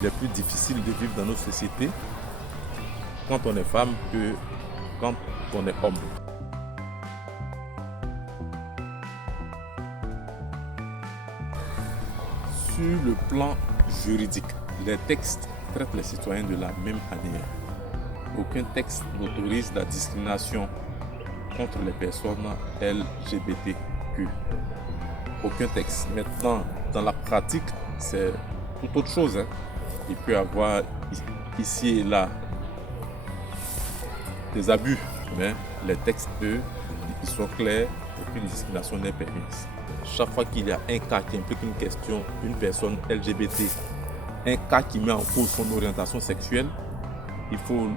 Il est plus difficile de vivre dans nos sociétés quand on est femme que quand on est homme. Sur le plan juridique, les textes traitent les citoyens de la même manière. Aucun texte n'autorise la discrimination contre les personnes LGBTQ. Aucun texte. Maintenant, dans la pratique, c'est tout autre chose. Il peut y avoir ici et là des abus, mais les textes, eux, ils sont clairs, aucune discrimination n'est permise. Chaque fois qu'il y a un cas qui implique une question, une personne LGBT, un cas qui met en cause son orientation sexuelle, il faut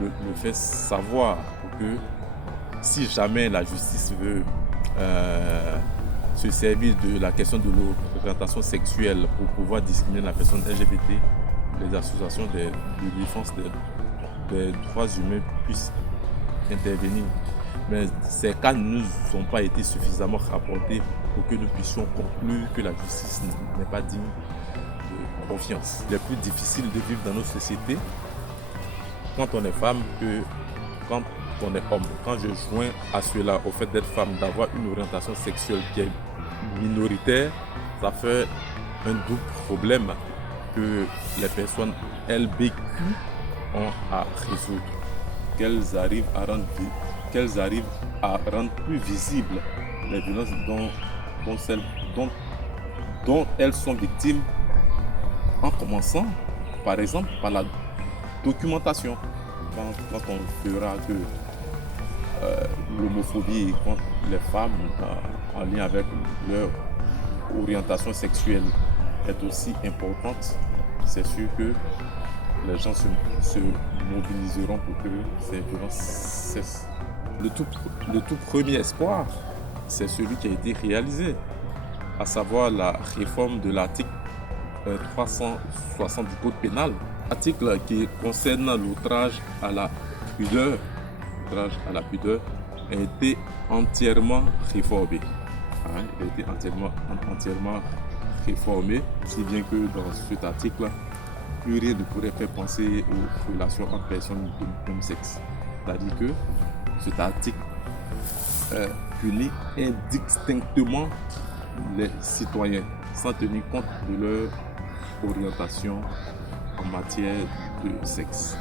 le faire savoir pour que si jamais la justice veut se servir de la question de l'orientation sexuelle pour pouvoir discriminer la personne LGBT, les associations de défense des droits humains puissent intervenir. Mais ces cas ne nous ont pas été suffisamment rapportés pour que nous puissions conclure que la justice n'est pas digne de confiance. Il est plus difficile de vivre dans nos sociétés quand on est femme que quand on est homme. Quand je joins à cela, au fait d'être femme, d'avoir une orientation sexuelle qui est minoritaire, ça fait un double problème que les personnes LBQ ont à résoudre. Qu'elles arrivent à rendre plus visibles les violences dont elles sont victimes, en commençant par exemple par la documentation. Quand on verra que l'homophobie contre les femmes en lien avec leur orientation sexuelle est aussi importante, c'est sûr que les gens se mobiliseront pour que ces violences cessent. Le tout premier espoir, c'est celui qui a été réalisé, à savoir la réforme de l'article 360 du Code pénal, article qui concerne l'outrage à la pudeur. L'outrage à la pudeur a été entièrement réformé. Il a été entièrement réformé, si bien que dans cet article, plus rien ne pourrait faire penser aux relations entre personnes de même sexe. C'est-à-dire que cet article punit indistinctement les citoyens sans tenir compte de leur orientation en matière de sexe.